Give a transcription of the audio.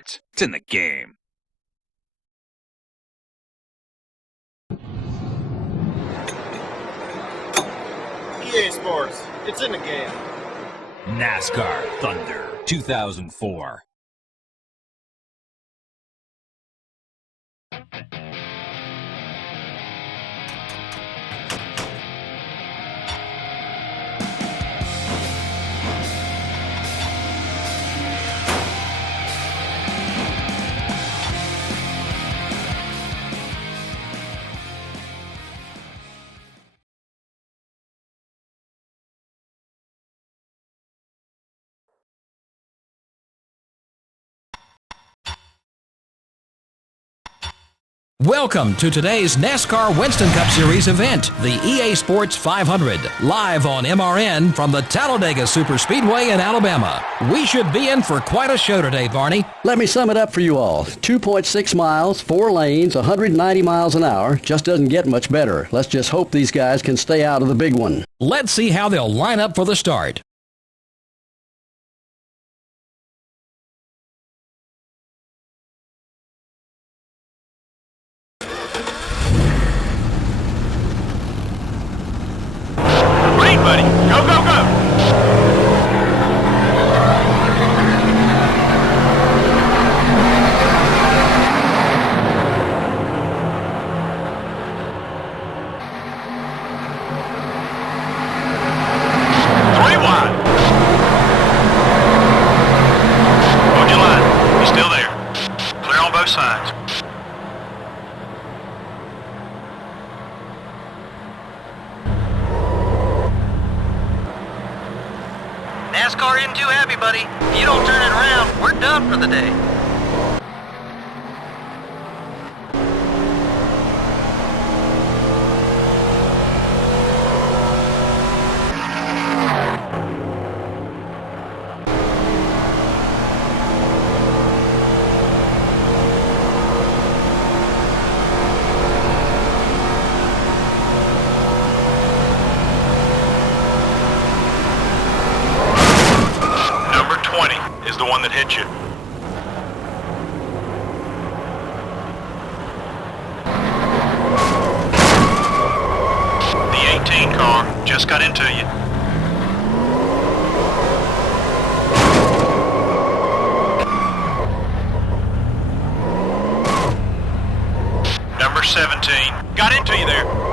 Sports. It's in the game. EA Sports. It's in the game. NASCAR Thunder 2004. Welcome to today's NASCAR Winston Cup Series event, the EA Sports 500, live on MRN from the Talladega Superspeedway in Alabama. We should be in for quite a show today, Barney. Let me sum it up for you all. 2.6 miles, 4 lanes, 190 miles an hour. Just doesn't get much better. Let's just hope these guys can stay out of the big one. Let's see how they'll line up for the start. Buddy, go, go, go! Three wide. Hold your line. He's still there. Clear on both sides. NASCAR isn't too happy, buddy. If you don't turn it around, we're done for the day. The one that hit you. The 18 car just got into you. Number 17 got into you there.